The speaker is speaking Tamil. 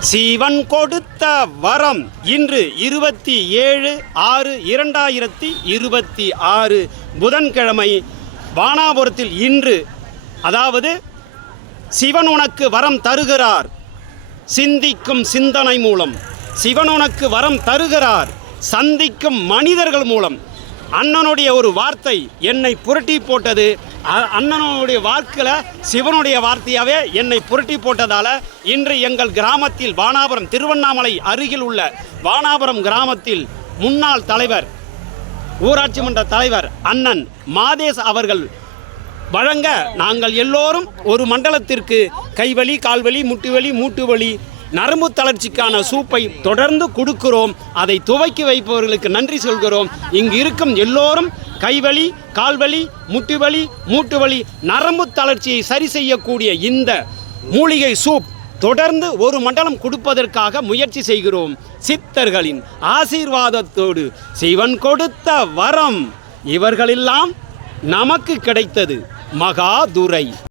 சிவன் கொடுத்த வரம் இன்று 27/6/2026 புதன்கிழமை வானாபுரத்தில் இன்று, அதாவது சிவன் உனக்கு வரம் தருகிறார். சிந்திக்கும் சிந்தனை மூலம் சிவன் உனக்கு வரம் தருகிறார். சந்திக்கும் மனிதர்கள் மூலம். அண்ணனுடைய ஒரு வார்த்தை என்னை புரட்டி போட்டது. அண்ணனுடைய வாக்கில் சிவனுடைய வார்த்தையாகவே என்னை புரட்டி போட்டதால் இன்று எங்கள் கிராமத்தில் வானாபுரம், திருவண்ணாமலை அருகில் உள்ள வானாபுரம் கிராமத்தில் முன்னாள் தலைவர், ஊராட்சி மன்ற தலைவர் அண்ணன் மாதேஷ் அவர்கள் வழங்க நாங்கள் எல்லோரும் ஒரு மண்டலத்திற்கு கைவலி, கால்வலி, முட்டுவலி, மூட்டுவலி, நரம்பு தளர்ச்சிக்கான சூப்பை தொடர்ந்து கொடுக்கிறோம். அதை துவக்கி வைப்பவர்களுக்கு நன்றி சொல்கிறோம். இங்கு இருக்கும் எல்லோரும் கைவலி, கால்வலி, முட்டுவலி, மூட்டுவலி, நரம்பு தளர்ச்சியை சரி செய்யக்கூடிய இந்த மூலிகை சூப் தொடர்ந்து ஒரு மண்டலம் கொடுப்பதற்காக முயற்சி செய்கிறோம். சித்தர்களின் ஆசீர்வாதத்தோடு சிவன் கொடுத்த வரம் இவர்களெல்லாம் நமக்கு கிடைத்தது. மகாதுரை.